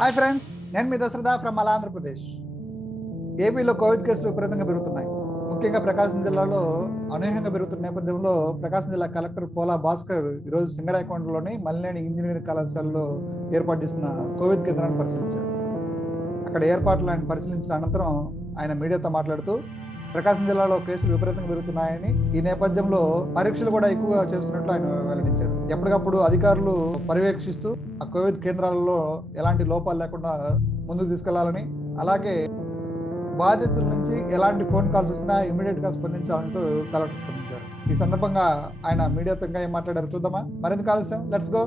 Hi friends నేను మీ Dasharatha from అలా ఆంధ్రప్రదేశ్. ఏపీలో కోవిడ్ కేసులు విపరీతంగా పెరుగుతున్నాయి. ముఖ్యంగా ప్రకాశం జిల్లాలో అనూహ్యంగా పెరుగుతున్న నేపథ్యంలో ప్రకాశం జిల్లా కలెక్టర్ పోలా భాస్కర్ ఈరోజు సింగరాయకొండలోని మల్లేని ఇంజనీరింగ్ కళాశాలలో ఏర్పాటు చేసిన కోవిడ్ కేంద్రాన్ని పరిశీలించారు. అక్కడ ఏర్పాట్లు ఆయన పరిశీలించిన అనంతరం ఆయన మీడియాతో మాట్లాడుతూ ప్రకాశం జిల్లాలో కేసులు విపరీతంగా పెరుగుతున్నాయని ఈ నేపథ్యంలో పరీక్షలు కూడా ఎక్కువగా చేస్తున్నట్లు ఆయన వెల్లడించారు. ఎప్పటికప్పుడు అధికారులు పర్యవేక్షిస్తూ ఆ కోవిడ్ కేంద్రాలలో ఎలాంటి లోపాలు లేకుండా ముందుకు తీసుకెళ్ళాలని అలాగే బాధితుల నుంచి ఎలాంటి ఫోన్ కాల్స్ వచ్చినా ఇమీడియట్గా స్పందించాలంటూ కలెక్టర్ స్పందించారు. ఈ సందర్భంగా ఆయన మీడియాతో ఇంకా ఏం మాట్లాడారు చూద్దామా? మరింత కాలుష్యం. Let's go!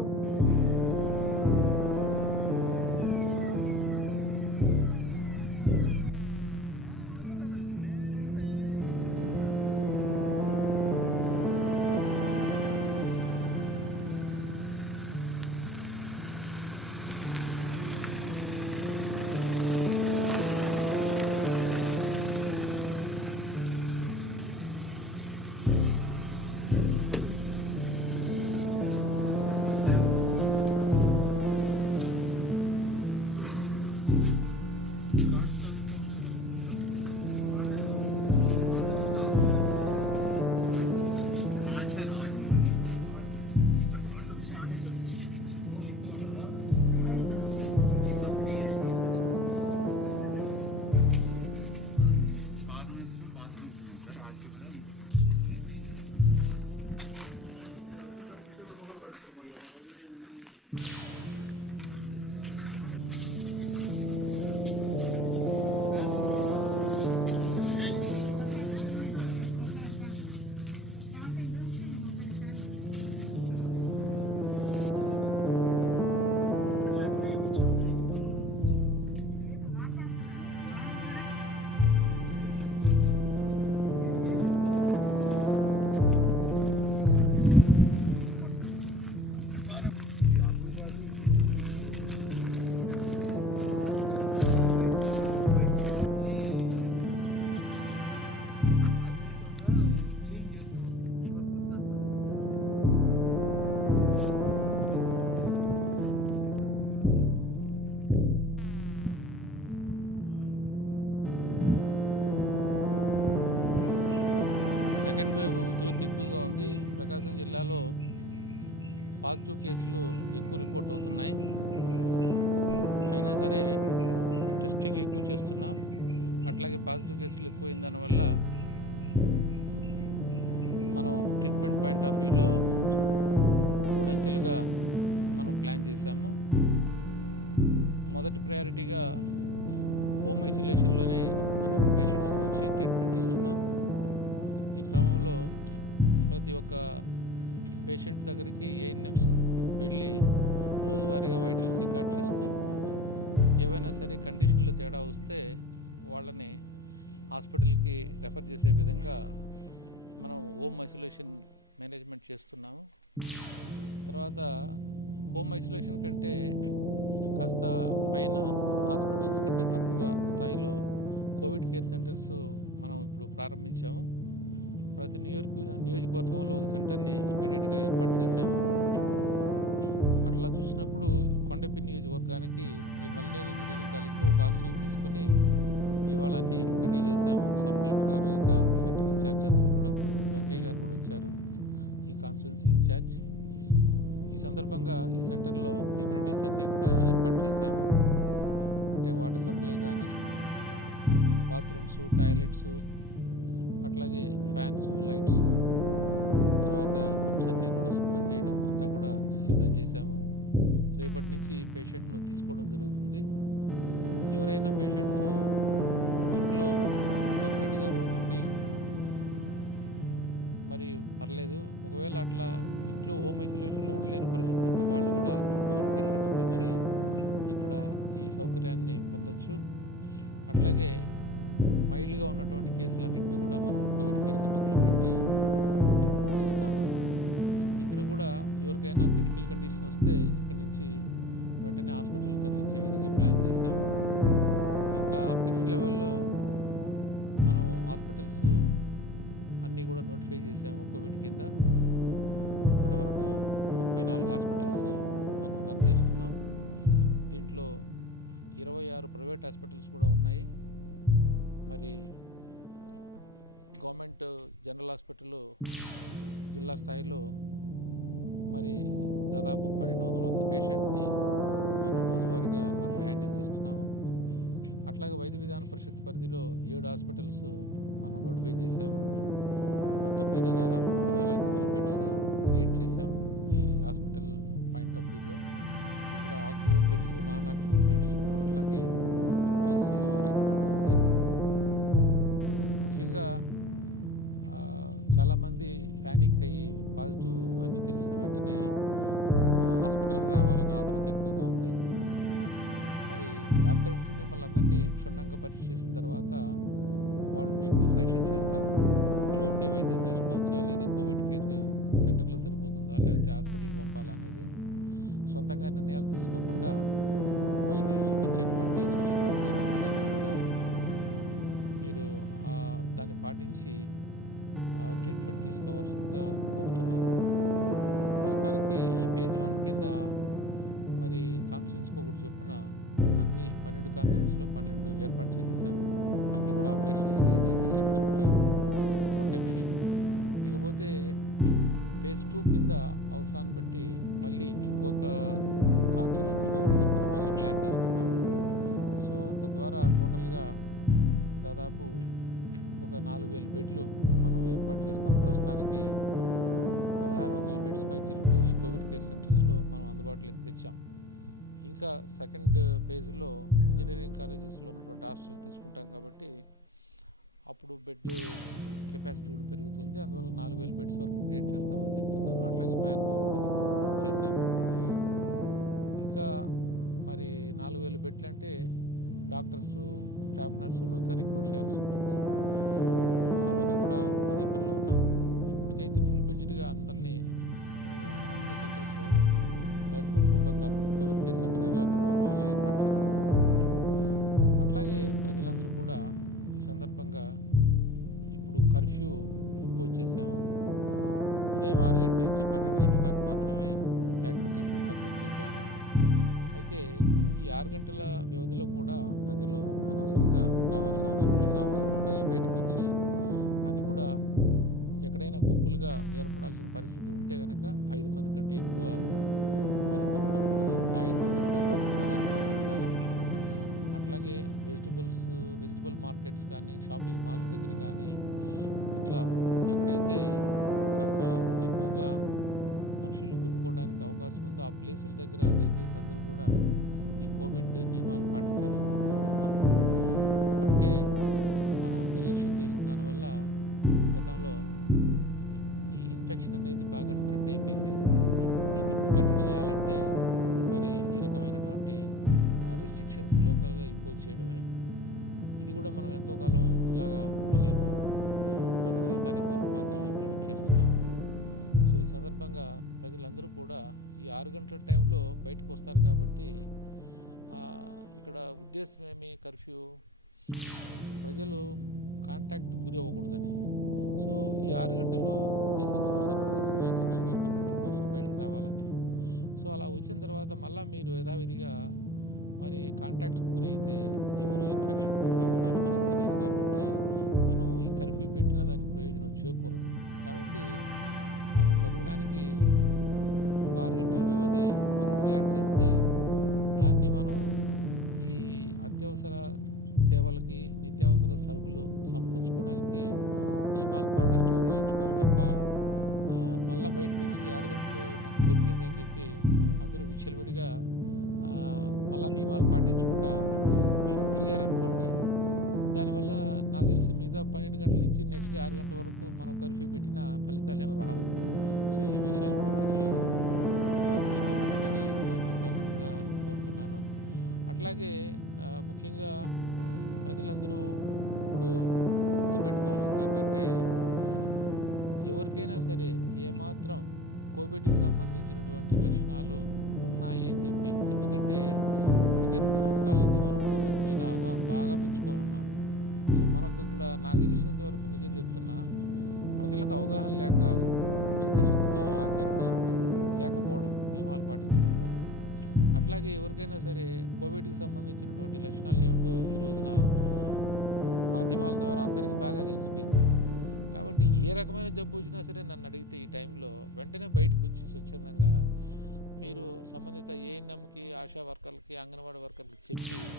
you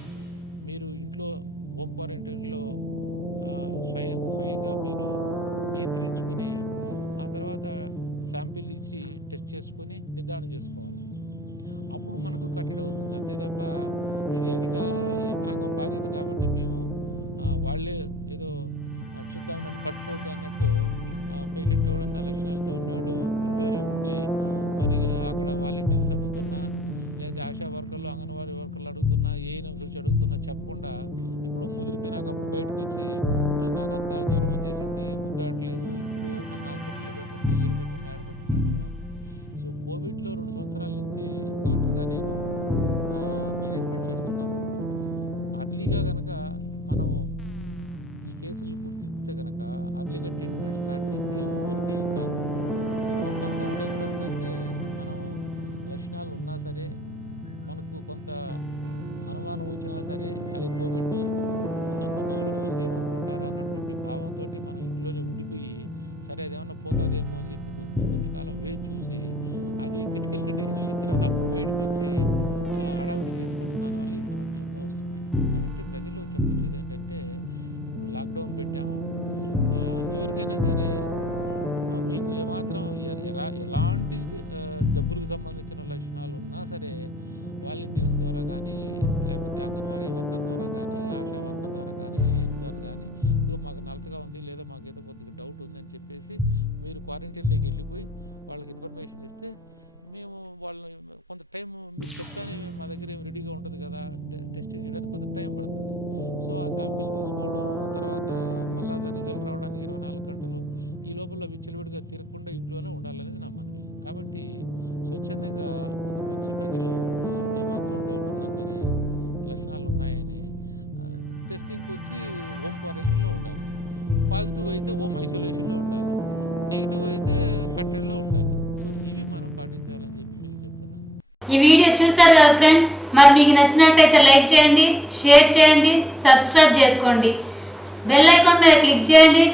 వీడియో చూసారు కదా ఫ్రెండ్స్? మరి మీకు నచ్చినట్టయితే లైక్ చేయండి షేర్ చేయండి సబ్స్క్రైబ్ చేసుకోండి. బెల్ ఐకాన్ మీద క్లిక్ చేయండి.